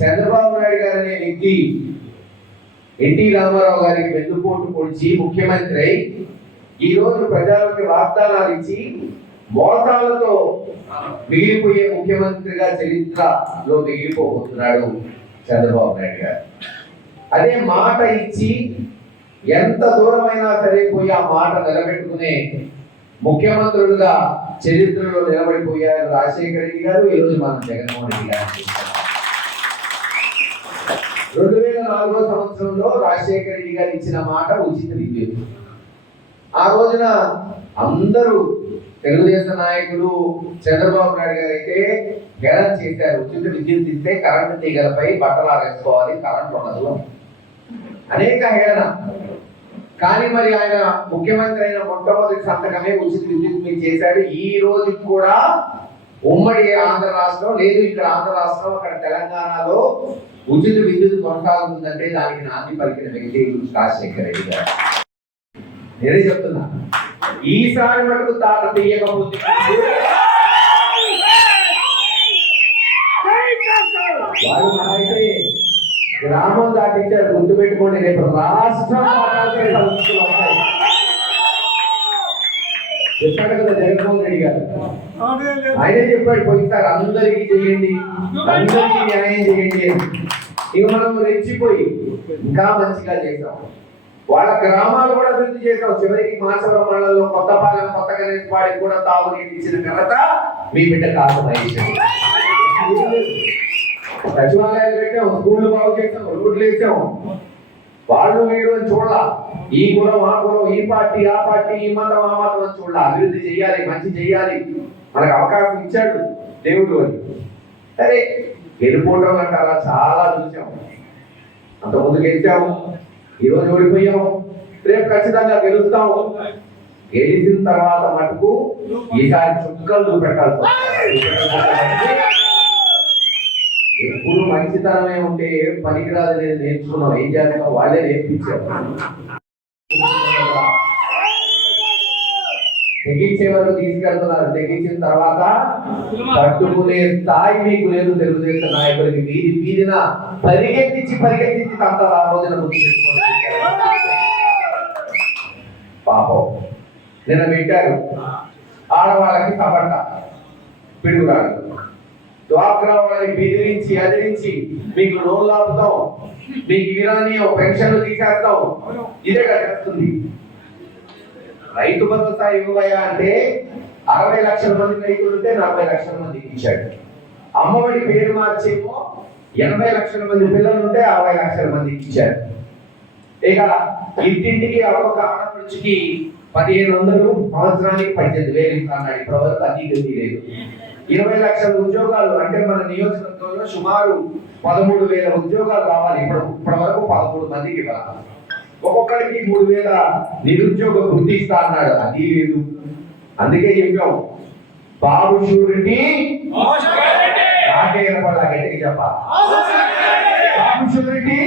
చంద్రబాబు నాయుడు గారు అనే వ్యక్తి ఎన్టీ రామారావు గారికి వెన్నుపోటు పొడిచి ముఖ్యమంత్రి అయి ఈరోజు ప్రజలకి వాగ్దానాలు ఇచ్చి మోసాలతో మిగిలిపోయే ముఖ్యమంత్రిగా చరిత్రలో మిగిలిపోతున్నాడు చంద్రబాబు నాయుడు గారు. అదే మాట ఇచ్చి ఎంత దూరమైనా సరే పోయి ఆ మాట నిలబెట్టుకునే ముఖ్యమంత్రులుగా చరిత్రలో నిలబడిపోయారు రాజశేఖర రెడ్డి గారు. ఈరోజు మనం జగన్మోహన్ రెడ్డి గారు 2004 సంవత్సరంలో రాజశేఖర రెడ్డి గారు ఇచ్చిన మాట ఉచిత విద్యుత్. ఆ రోజున అందరూ తెలుగుదేశం నాయకులు చంద్రబాబు నాయుడు గారు అయితే హేళన చేశారు. ఉచిత విద్యుత్ ఇస్తే కరెంటు తీగలపై బట్టలు ఆరేసుకోవాలి, కరెంటు ఉండదు, అనేక హేళన. కానీ మరి ఆయన ముఖ్యమంత్రి అయిన మొట్టమొదటి సంతకమే ఉచిత విద్యుత్ మీద చేశాడు. ఈ రోజు కూడా ఉమ్మడి ఆంధ్ర రాష్ట్రం లేదు, ఇక్కడ ఆంధ్ర రాష్ట్రం అక్కడ తెలంగాణలో ఉచిత విద్యుత్ కొనసాగుతుందంటే దానికి నాంది పలికిన వ్యక్తి రాజశేఖర రెడ్డి గారు. నేనే చెప్తున్నా, ఈసారి మటుకు తాత తీయకపోతే వాళ్ళు మనమైతే గ్రామం దాటించారు. గుర్తుపెట్టుకోండి, రేపు రాష్ట్రం చెప్పాడు కదా జగన్మోహన్ రెడ్డి గారు. ఆయనే చెప్పాడు పోయిసారి అందరికీ చేయండి, అందరికీ న్యాయం చేయండి. ఇక మనం రెచ్చిపోయి ఇంకా మంచిగా చేసాం. వాళ్ళ గ్రామాలు కూడా అభివృద్ధి చేసాం. చివరికి మాచవరం మండలంలో కొత్తపాలెం, కొత్త గణేశపాడికి కూడా తాగునీటి ఇచ్చిన ఘనత మీ బిడ్డ కాదు. సచివాలయాలు పెట్టాం, స్కూళ్ళు బాగు చేసాం, రోడ్లు వేసాం. వాళ్ళు వీడు అని చూడాల, ఈ కులం ఆ కులం, ఈ పార్టీ ఆ పార్టీ, ఈ మతం ఆ మతం అని చూడాల. అభివృద్ధి చేయాలి, మంచి చేయాలి, మనకు అవకాశం ఇచ్చాడు దేవుడు అని. సరే వెళ్ళిపోవడం అంటే అలా చాలా చూసాం. అంత ముందు గెలిచాము, ఈరోజు ఓడిపోయాము, రేపు ఖచ్చితంగా గెలుస్తాము. గెలిచిన తర్వాత మటుకు ఈసారి చుక్కలు చూపెట్టాల్సి వస్తుంది. ఎప్పుడు మంచితనమే ఉంటే పనికిరాదు అనేది నేర్చుకున్నాం. ఏం చేస్తాం, వాళ్ళే నేర్పించారు. తెగించే వరకు తీసుకెళ్తున్నారు. తెగించిన తర్వాత పట్టుకునే స్థాయి మీకు లేదు తెలుగుదేశం నాయకులకి. వీధి వీధిన పరిగెత్తించి తంటారు. ఆ రోజున గుర్తు పెట్టుకోండి. పాపం నిన్న పెట్టారు ఆడవాళ్ళకి సపట్ట పిడుగురాడు. డ్వాక్రా వాళ్ళని బెదిరించి అదిరించి మీకు లోన్లు ఆపుతాం, మీకు ఇరానీ పెన్షన్లు తీసేస్తాం. ఇదే కట్టేస్తుంది. రైతు భరోసా ఇవ్వయా అంటే 60 లక్షల మంది రైతులు ఉంటే 40 లక్షల మందికి ఇచ్చాడు. అమ్మఒడి పేరు మార్చేమో 80 లక్షల మంది పిల్లలు ఉంటే 60 లక్షల మందికి ఇచ్చాడు. ఇక ఇంటింటికి ఒక్కొక్క ఆడపడుచుకి 1500, సంవత్సరానికి 18,000 ఇస్తున్నాడు. ఇప్పటివరకు అది గతి లేదు. 20 లక్షల ఉద్యోగాలు అంటే మన నియోజకవర్గంలో సుమారు 13,000 ఉద్యోగాలు రావాలి. ఇప్పటి వరకు 13 మందికి ఇవ్వాలి. ఒక్కొక్కరికి 3,000 నిరుద్యోగ గుర్తిస్తా అన్నాడు, అది లేదు. అందుకే చెప్పాం, బాబు షూరిటీ నాకే గట్టిగా చెప్పాలి. బాబు షూరిటీ